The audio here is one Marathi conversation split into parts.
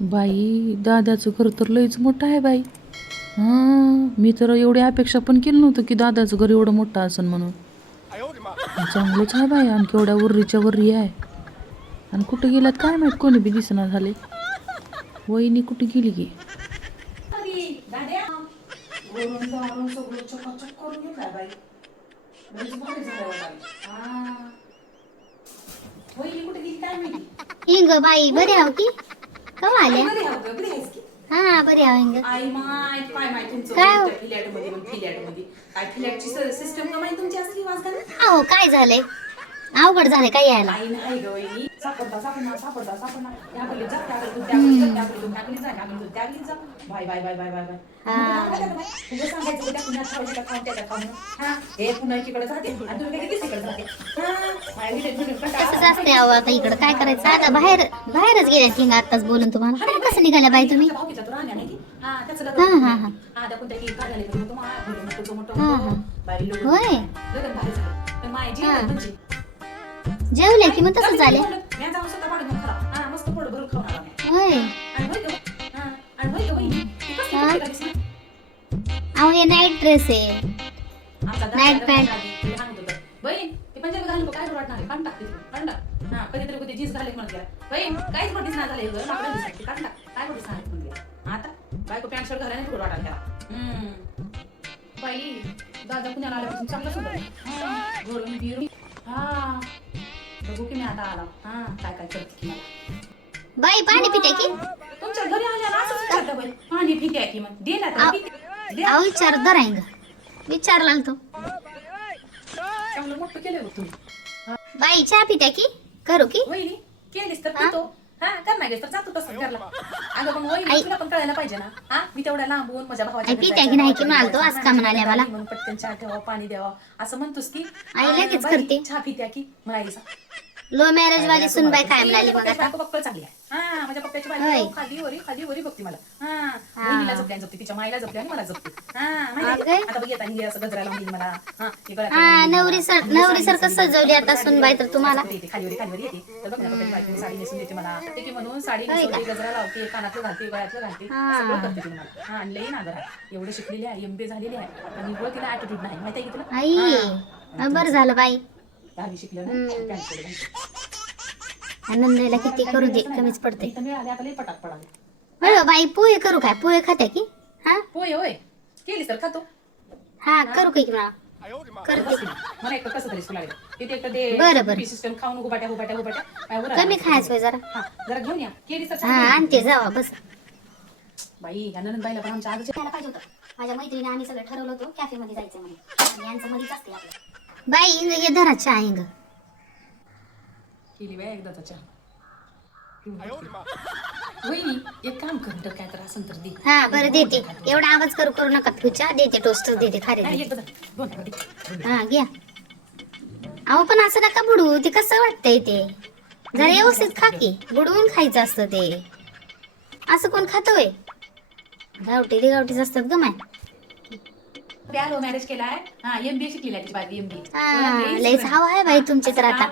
बाई दादाचं घर तर लयच मोठं आहे बाई. हां, मी तर एवढी अपेक्षा पण केली नव्हतं की दादाचं घर एवढं मोठं असेल म्हणून. चांगलंच आहे बाई आणि केवढ्या वर्रीच्या वर्री आहे. आणि कुठं गेल्यात काय माहित कोणी बी दिसणार झाले. वहिनी कुठे गेली की? हिंग बाई बरी आहो की कवा आल्या हा बरी आहो हिंग आई माय काय माहिती तुमचं काय हो? फिलॅट मध्ये काय फिलॅटची सिस्टम का माहिती तुमची असली वाजता अहो काय झालंय अवघड झालंय काय यायला आई नाही ग वहिनी सापडता याकडे जा त्याकडे जा bye bye bye bye bye bye तुला सांगायचं उद्या पुन्हा खाऊ त्याच्या खाऊन हा हे पुन्हा इकडे जाते आणि तुम्ही काय तिकडे जाते तसंच असते अहो आता इकडं काय करायचं आता बाहेरच गेल्या हिंग आताच बोलून तुम्हाला कसं निघाल्या बाई तुम्ही होय जेवले की मग तसं झाले होय अहो हे नाईट ड्रेस आहे नाईट पॅन्ट पंजाबी घालून काय वाटणार आहे काढून टाक काढून टाक हा कधीतरी कधी जीन्स घाले म्हणते बाई काहीच मोठीच नाही झाले घर माकडं दिसते काढून टाक काय मोठीच नाही म्हणते आता बायको पॅन्ट शर्ट घालायला कुठं वाटायला त्याला बाई दादा पुण्याला आल्यापासून चांगलं सुद्धा घरून बिरून हा बघू की मी आता आला हा काय काय करते की मला बाई पाणी पिते की तुमच्या घरी आल्याला असंच विचारतं बाई पाणी पिते की मग दे ना तर पिते अहो विचार दरांग विचारला तो चांगलं मोठं केलं होतं तुम्ही बाई चहा पिते की करू की वहिनी केलीस तर पितो हा कर नाही गेस तर जातो तसं घरला अगं पण वहिनी तुला पण कळायला पाहिजे ना हा मी तेवढ्या लांबून माझ्या भावाच्या घरी पिते की नाही की म्हणाल तो असं का म्हणाल्या मला म्हणून पटकन चहा ठेवा पाणी द्यावा असं म्हणतोस की आई लगेच बाई, करते. चहा पित्या की म्हणायला लो मॅरेज वाली सुनबाई काय म्हणाली बघ आता पक्कल चांगली आहे हा माझ्या पप्पाची होय. बायको खाली वरी बघते मला हा बहिणीला जपते आणि जपते तिच्या मायला जपते आणि मला जपते हा माहिती आहे? आता बघ येता ही असं गजराला म्हणली मला हा हे गळ्यात हा घालून नवरी सारखं सजवली आता सुनबाई तर तुम्हाला खालीवर येते तर बघ ना पप्पाची बायको साडी नेसून देते मला ते की म्हणून साडी नेसवते गजरा लावते कानातलं घालते गळ्यातलं घालते सगळं करते ती मला हा आणि लई नागर आहे एवढं शिकलेली आहे एमबी झालेली आहे आणि बघ तिला ऍटिट्यूड नाही माहिती आहे की तुला आई बरं झालं बाई दहावी शिकलं ना पॅन्ट शर्ट घालते. आनंदाला किती करू दे कमीच पडते इथं मिळाले आता लई पटाक पडाले बरं बाई पोहे करू काय पोहे खाते की हा होय होय केली सर खातो हा करू काय की मला करते मला एक कसं तरी लागेल तिथे एक ते बरं, बरं. सिस्टम खाऊन गुबाट्या कमी खायचं होय जरा हा जरा घेऊन या केली सर हा आणते जावा बस बाई या नंदन बाईला पण आमच्या आजच्या पाहिजे होतं माझ्या मैत्रिणी आम्ही सगळं ठरवलं होतं कॅफे मध्ये जायचं म्हणून आणि यांचं मध्येच असते आपलं बाई इंग ये धरा चहा इंग केली बाई एकदा चहा वहिनी एक काम कर तर काय तर असं तर दे हा बरं देते एवढा आवाज करू नका तुझ्या देते टोस्टर देते खारे नाही, देते. एकदा दोन हा घ्या अहो पण असं नका बुडू ते कसं वाटतंय ते जरा व्यवस्थित खा की बुडवून खायचं असतं ते असं कोण खातोय गावठीच असतात ग माय प्यारो मॅरेज केलाय हा एमबीए शिकलेला आहे तिची बायको एमबीए हा लयच हवा आहे बाई तुमची तर आता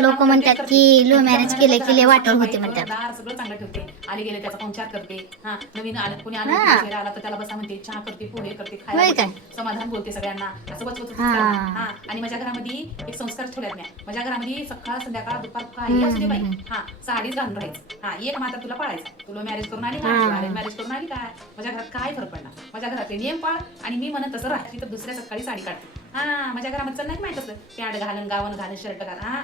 लोक म्हणतात की लो मॅरेज केलं की लय वाटोळ होते म्हणतात सगळं चांगलं ठेवते आले गेले त्याचा पंचार करते हा नवीन आलं कोणी आलं आला तर त्याला बसा म्हणते चहा करते पोहे करते होय खायला काय? बोलते, समाधान बोलते सगळ्यांना असं बचवत हा. हा आणि माझ्या घरामध्ये एक संस्कार ठेवल्यात मी माझ्या घरामध्ये सकाळ संध्याकाळ दुपार काही असू दे बाई हा साडीच घालून राहायचं हा एक मात्र तुला पाळायचं तुला मॅरेज करून आली काय मॅरेज करून आली काय माझ्या घरात काय फरक पडला माझ्या घरातले नियम पाळ आणि मी म्हणत तसं राहते तर दुसऱ्या सकाळी साडी काढते हा माझ्या घरामध्ये चल नाही माहित असतं पॅन्ट घालून गावन घालून शर्ट घाल हा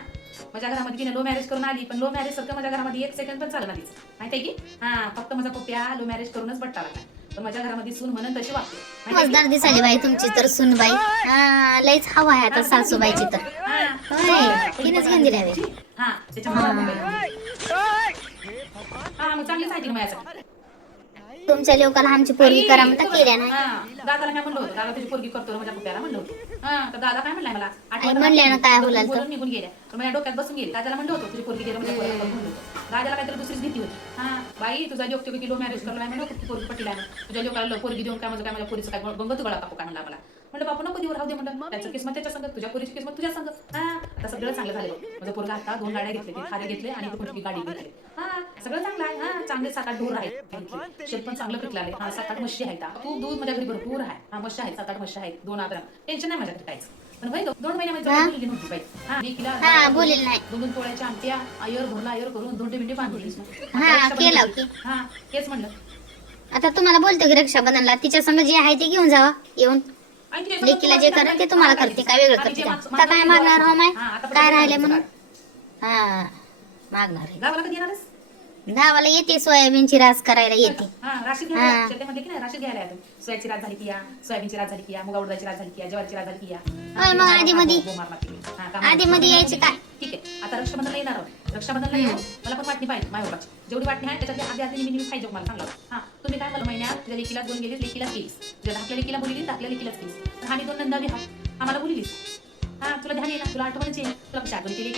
माझ्या घरामध्ये तिने लो मॅरेज करून आली पण लो मॅरेज सारखं माझ्या घरामध्ये एक सेकंड पण चालणार नाहीच माहिती आहे की हा फक्त माझा पप्प्या लो मॅरेज करूनच बट्टा लागला पण माझ्या घरामध्ये सून म्हणून तशी वागते मजदार दिसाली बाई तुमची तर सुनबाई हा लयच हवा आहे आता सासूबाईची तर होय तिनेच घेऊन दिल्या बाई. हा त्याच्यामुळे हा मग चांगलीच आहे ती माझ्यासाठी तुमच्या लोकांना आमची पोरगी करा म्हणता केल्या नाही दादाला मी म्हणलं होतं दादा तुझी पोरगी करतो माझ्या पप्प्याला म्हणलं होतं हा तर दादा काय म्हणलाय मला आई म्हणल्यानं काय बोलाल तर बोलून निघून गेल्या तर माझ्या डोक्यात बसून गेले दादाला म्हणलं होतं तुझी पोरगी गेलं माझ्या पोरगी म्हणलं होतं दादाला काहीतरी दुसरीच भीती होती हा बाई तुझा लोक किती लो मॅरेज करला म्हणलं होतं पोरगी पटीला तुझ्या लोकांना पोरगी देऊन काय माझं काय माझ्या पोरीचं काय गंगत गळा कापू काय म्हणला मला म्हणलं बापू नको देऊ, राहू दे म्हणलं, त्याचं किस्मत त्याच्या संग, तुझ्या पोरीची किस्मत तुझ्या संग. हा आता सगळं चांगलं झालं बघ. माझं पोरगा आता 2 गाड्या घेतले, खारे घेतले आणि कोणती गाडी घेतली. हा सगळं चांगलं आहे. हा चांगले 7-8 ढोर आहेत, शेत पण चांगलं पिकलं आहे. हा 7-8 म्हशी आहेत. खूप दूध माझ्या घरी भरपूर आहे. हा म्हशी आहेत, 7-8 म्हशी आहेत, 2 आदरा. टेन्शन नाही माझ्याकडे काहीच. पण भाई 2 महिन्यामध्ये मुलगी नव्हती बाई. हा लेकीला हा बोलेल नाही. 2 तोळ्याच्या आमट्या आयर भरला आयर करून धोंडे बिंडे बांधली. हा केलं की. हा तेच म्हणलं. आता तुम्हाला बोलतो की रक्षाबंधनला तिच्या संग जे आहे ते घेऊन जावा येऊन. आणि तिच्या लेकीला जे करेल ते तुम्हाला करते, काय वेगळं करते का? आता काय मागणार हो माय? काय राहिले म्हणून? हा मागणार आहे. गावाला कधी येणारच? गावाला येते, सोयाबीनची रास करायला येते. हा राशीद घ्यायला शेतामध्ये की नाही, राशीद घ्यायला येतो. सोयाची रात झाली की या, सोयाबीनची रात झाली की या, मुगा उडदाची रात झाली की या, ज्वारीची रात झाली की या. होय, मग आधी मध्ये यायचे काय? ठीक आहे, आता रक्षाबंधनला येणार आहोत. रक्षाबंधनला येऊ, मला पण वाटणी पाहिजे मायबाची. जेवढी वाटणी आहे त्याच्यातली आधी निमी पाहिजे मला सांगा. हा तुम्ही काय मला महिन्यात तुझ्या लेकीला 2 गेलीस, लेकीला केलीस, तुझ्या धाकल्या लेकीला बोलली, धाकल्या लेकीलाच केलीस. तर आम्ही 2 नंदावी आहोत, आम्हाला बोललीस. हा तुला ध्यान आहे ना, तुला आठवणच आहे, तुला कशी आठवण केली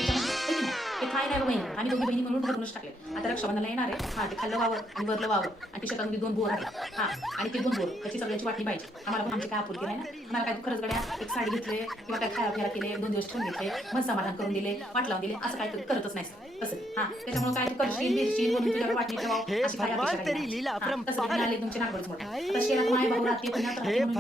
ते काय नाही बहिणी, आम्ही 2 बहिणी म्हणून ठरवूनच टाकले. आता रक्षाबंधनला येणार आहे. हा ते खाल्लं वावर आणि वरलं वावर आणि त्या शेतामध्ये 2 बोर आहेत. हा आणि ते 2 बोर त्याची सगळ्याची वाटणी पाहिजे. आम्हाला पण आमची काय आपुलकी नाही ना. आम्हाला काय खरंच गड्या एक साडी घेतले किंवा काय खायला प्यायला केले, 2 दिवस ठेवून घेतले, मन समाधान करून दिले, वाट लावून दिले, असं काय करतच नाही तसं. हा त्याच्यामुळे काय तू करशील बिरशील म्हणून तुझ्याकडे वाटणी ठेवावं अशी काय अपेक्षा नाही. तसं आले तुमचे नागबडच मोठा आता शेतात माय भाऊ राहते पुण्यात राहते म्हणून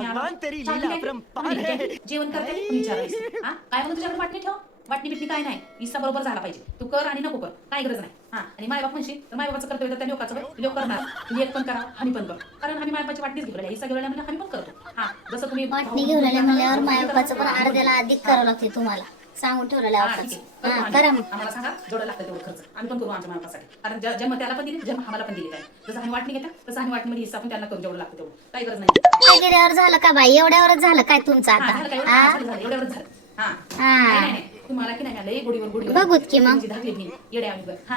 जेवण करते विचारायचं. हा काय म्हणून तुझ्याकडे वाटणी ठेव, वाटणी बिटणी काय नाही, हिस्सा बरोबर झाला पाहिजे. तू कर आणि नको कर, काय गरज नाही. हा आणि मायबाप म्हणशील तर मायबापाचं कर्तव्य तर त्या लोकांचं लोक करणार. तुम्ही एक पण करा, आम्ही पण करू, कारण आम्ही मायबाची वाटणीच घेऊन हिस्सा घेऊन म्हणजे आम्ही पण करतो. हा जसं तुम्ही वाटणी घेऊन आले म्हणल्यावर मायबापाचं पण अर्ध्याला अधिक करावं लागते तुम्हाला सांगून ठेवलेलं आहे. करा मग. आम्हाला सांगा जेवढं लागतं तेवढं खर्च आम्ही पण करू आमच्या मायबापासाठी, कारण जन्म त्याला पण दिली, जन्म आम्हाला पण दिली काय. जसं आम्ही वाटणी घेता तसं आम्ही वाटणीमध्ये हिस्सा पण त्यांना करू, जेवढं लागतं तेवढं, काही गरज नाही. काय गेल्यावर झालं का बाई? एवढ्यावरच झालं काय तुमचं आता? एवढ्यावरच झालं. हा नाही तुम्हाला की नाही लई गोडीवर बघूत की मग. धाकली मी येड्या हा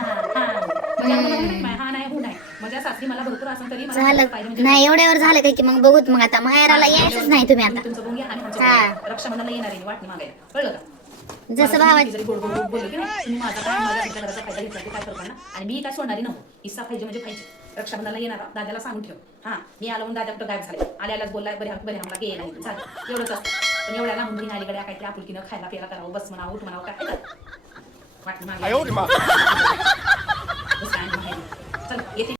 नाही हो नाही माझ्या सासरी मला भरपूर असं तरी झालं नाही, एवढ्यावर झालं काय की मग बघूत. मग आता माहेराला यायचंच नाही तुम्ही आता. तुमचं बघूया आणि रक्षाबंधनला येणार आहे वाटणी मागायला, कळलं का? जसं भावाची जरी गोड गोड बोलले की नाही तुम्ही माझा काय माझ्या घराचा फायदा घेतला काय करणार ना. आणि मी काय सोडणारी नव्हतो, हिस्सा पाहिजे म्हणजे पाहिजे. रक्षाबंधनला येणार दादाला सांगून ठेव. हा मी आलो म्हणून दादा कुठं गायब झाले, आल्यालाच बोललाय बरे आम्हाला गे नाही झालं एवढंच असतं. पण एवढ्या लांबून बहीण आलीकडे काहीतरी आपुलकीनं खायला प्यायला करावं, बस म्हणावं उठ म्हणावं काय वाटणी मागे चल येते.